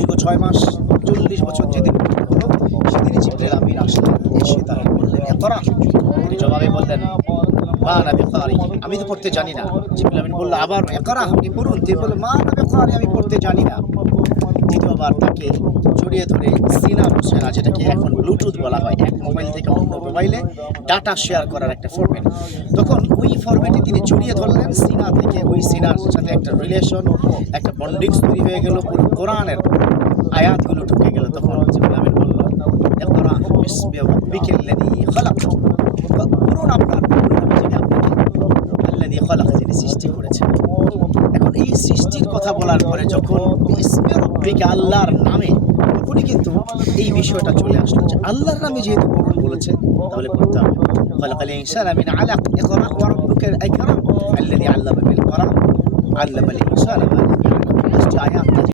দীর্ঘ 6 মাস 40 বছর যেদিন হলো সেদিন জিবরাইল আমিন আসলেন, এসে তাকে বললেন ইকরা। তিনি জবাবে বললেন মা আনা বিকারি, আমি তো পড়তে জানি না। জিবরাইল আমিন বলল আবার ইকরা, আপনি পড়ুন। তিনি বললেন মা আনা বিকারি, আমি পড়তে জানি না। দ্বিতীয়বার তাকে জড়িয়ে ধরে সিনা বসেনা, যেটাকে এখন ব্লুটুথ বলা হয়, এক মোবাইল থেকে অন্য মোবাইলে ডাটা শেয়ার করার একটা ফরম্যাট, তখন ওই ফরম্যাটে তিনি জড়িয়ে ধরলেন। সিনা থেকে ওই সিনার সাথে একটা রিলেশন, একটা বন্ডিংস তৈরি হয়ে গেল, পুরো কোরআনের আয়াতগুলো ঢুকে গেল। তখন জিবরাইল আমিন বলল ইকরা বিসমি রাব্বিকাল্লাযী খালাক, পড়ুন আপনার যিনি আপনাকে আল্লাযী খালাক, যিনি সৃষ্টি করেছেন। এখন এই সৃষ্টির কথা বলার পরে যখন বিসমি রাব্বিকা, আল্লাহর নামে, তখনই কিন্তু এই বিষয়টা চলে আসলো যে আল্লাহর নামে যেহেতু পড়ুন বলেছে, তাহলে পড়তে হবে। খালাকাল ইনসানা মিন আলাক, ইকরা ওয়া রাব্বুকাল আকরাম আল্লাযী আল্লামা বিল কলম আল্লামাল ইনসানা মা লাম ইয়ালাম। 5টি আয়াত